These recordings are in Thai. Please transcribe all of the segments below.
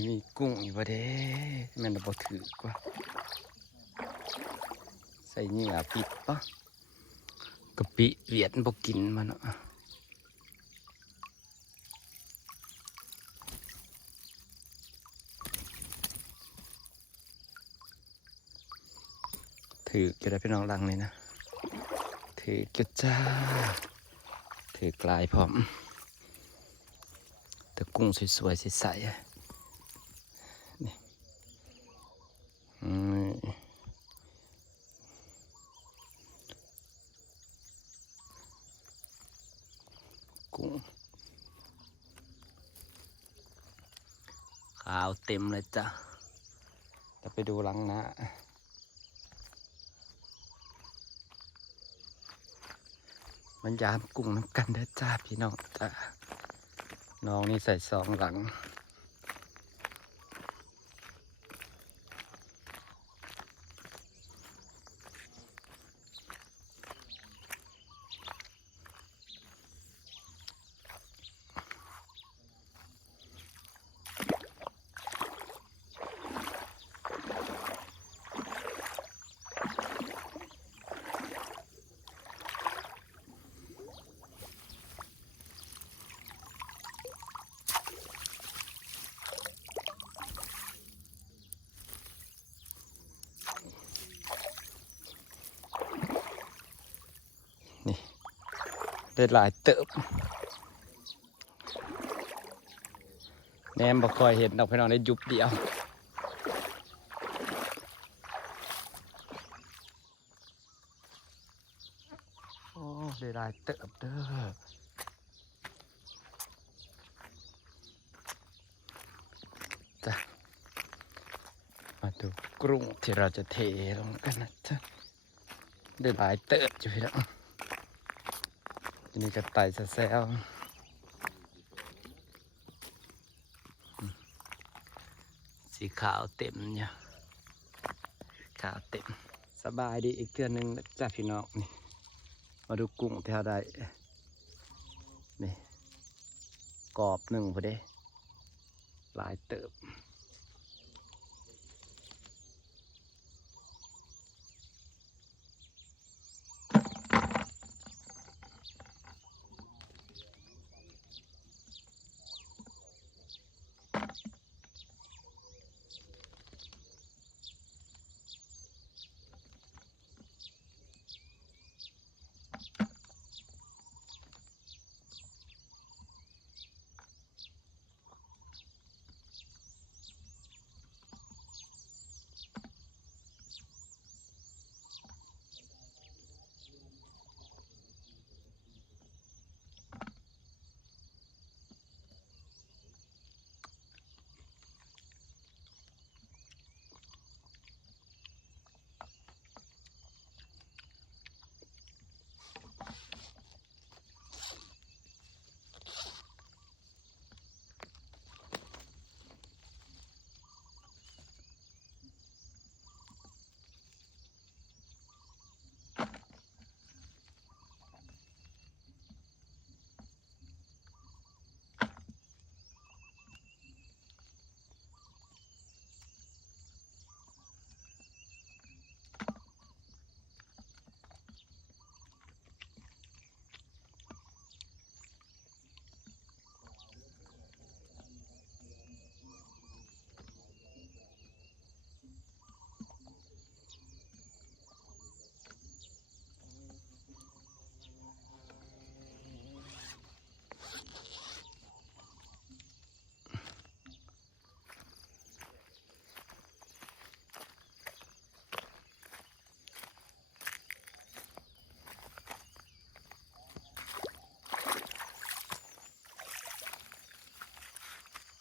ที่มีกุ้งอยู่บ่เด้แม่นบ่ถือกว่าใส่เหงื่อปิดปะกะปิเวียดบ่กินมันเนาะถือจะได้พี่น้องลังเลยนะถือจุดจ้าถือกลายพร้อมแต่กุ้งสวยๆใสๆนี่กุ้งขาวเต็มเลยจ้ะจะไปดูหลังนะมันยามกุ้งน้ำกันเด้อจ้าพี่น้องจ้าน้องนี่ใส่2 หลังได้หลายเติบแนมบ่ค่อยเห็นดอกพี่น้องได้ยุบเดียวโอ้ได้หลายเติบเด้อจ้ะมาดูกุ้งที่เราจะเทลงกันนะจ๊ะได้หลายเติบอยู่พี่น้องทีนี้ก็ไต่แซวสีขาวเต็มเนี่ยขาวเต็มสบายดีอีกเทื่อนึงนะจ้ะพี่น้องนี่มาดูกุ้งแถวใดนี่กรอบหนึ่งพอดีหลายเติบ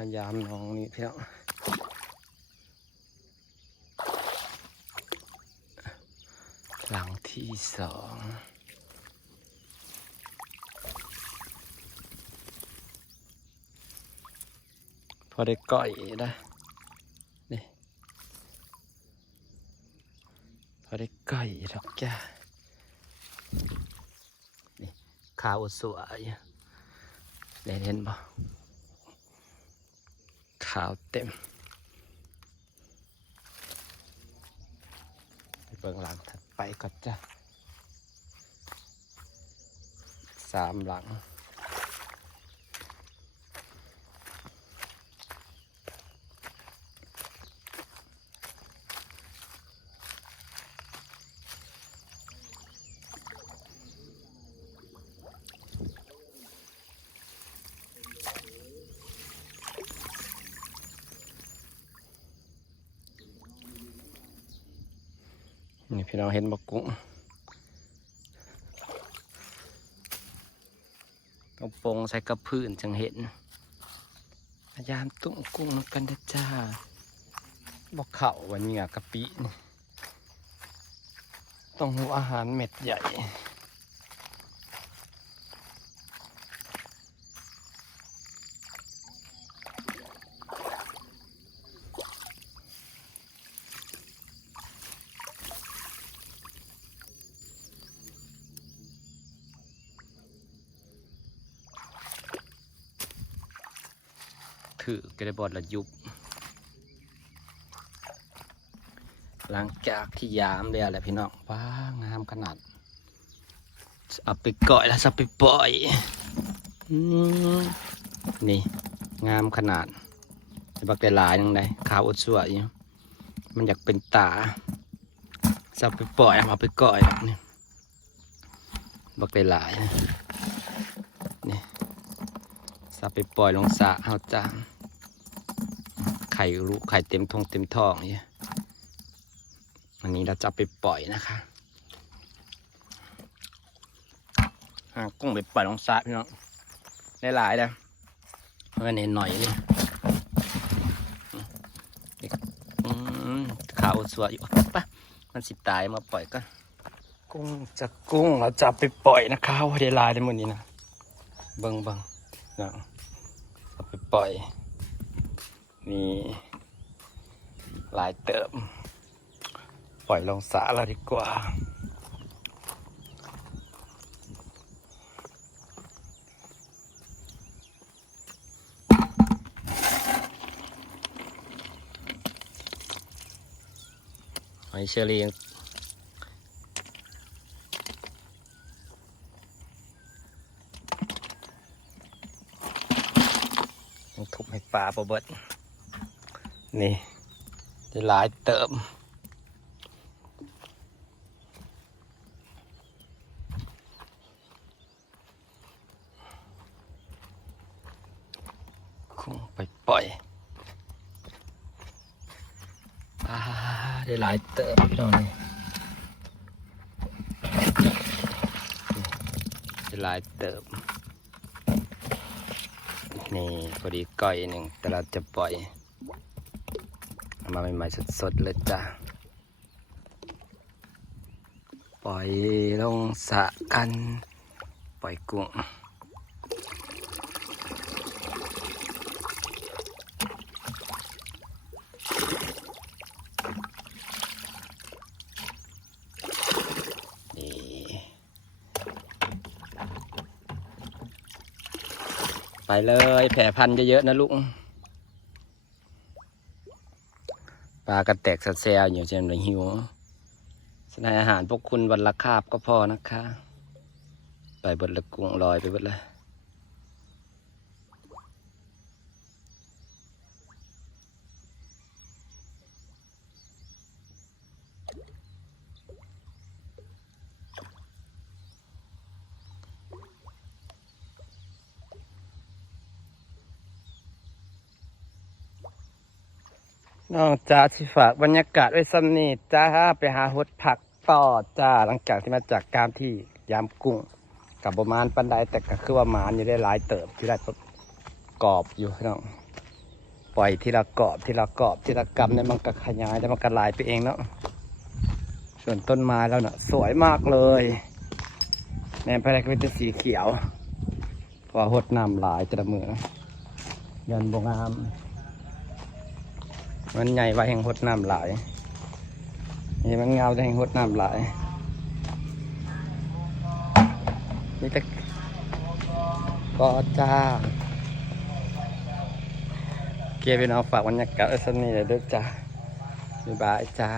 มายามน้องนี่พี่น้องหลังที่2พอได้ก้อยนะนี่พอได้ก้อยดอกจ้านี่ขาวสวยเห็นบ่ขาว เต็มไปเบิ่งหลังถัดไปก็จะ3 หลังนี่พี่น้องเห็นบักกุ้งต้องปงใส่กระพื้นจังเห็นพยายามตุ้งกุ้งกันนะจ้าบอกเข่าวันนี้กะปิต้องหัวอาหารเม็ดใหญ่ถือก็ได้บอดละยุบหลังจากที่ยามเลยอะไรพี่น้องว้างามขนาดเอาไปก่อยแล้วจะไปปล่อยนี่งามขนาดบักได้หลายยังไงขาวอดสวยมันอยากเป็นตาจะไปปล่อยเอาไปก่อยนี่บักได้หลายนี่จะไปปล่อยลงสระเอาจ้าไข่ลูกไข่เต็มท้องเต็มท้องเนี่ยอันนี้เราจะไปปล่อยนะคะกุ้งไปปล่อยลงสระพี่น้องได้หลายนะเมื่อเน้นหน่อยนี่ขาวสวยอยู่ปะมันสิตายมาปล่อยก็กุ้งเราจะไปปล่อยนะคะว่าได้หลายได้หมดนี้นะเบิ่งนะเอาไปปล่อยนี่หลายเติมปล่อยลงสระแล้วดีกว่าหอยเชอรี่ยังทุบให้ปลาปลาเบิดนี่ได้หลายเติมกุ้งไปปล่อยได้หลายเติมพี่น้องนี่ได้หลายเติมนี่พอดีก้อยหนึ่งแต่เราจะปล่อยเอามาใหม่ๆสดๆเลยจ้ะปล่อยลงสระกันปล่อยกุ้งไปเลยแผ่พันธุ์เยอะๆนะลูกปลากระแตกสะแซวอยู่เช่นไรหิวสนายอาหารพวกคุณวันละคาบก็พอนะคะไปบดละกุ้งลอยไปบดเลยน้องจ้าที่ฝากบรรยากาศไว้ซ้ำนี่จ้าไปหาหดผักต่อจ้าหลังจากที่มาจากการที่ยามกุ้งกับประมาณปันไดแต่ก็คือว่าหมานอยู่ได้หลายเติบที่ได้กรอบอยู่น้องปล่อยทีละกรอบทีละกรอบทีละกำเนี่ยมันก็ขยายแต่มันก็ลายไปเองเนาะส่วนต้นไม้แล้วเนาะสวยมากเลยแนมภายในก็เป็นสีเขียวพอหดน้ำหลายจะละมือยันบงามมันใหญ่ไว้แห่งหดน้ำหลายนี่มันเงาแห่งหดน้ำหลายนี่แต่ก็จ้า เคพี่น้องฝากบรรยากาศไว้สักนิดเลยเด้อจ้าบ๊ายบายจ้า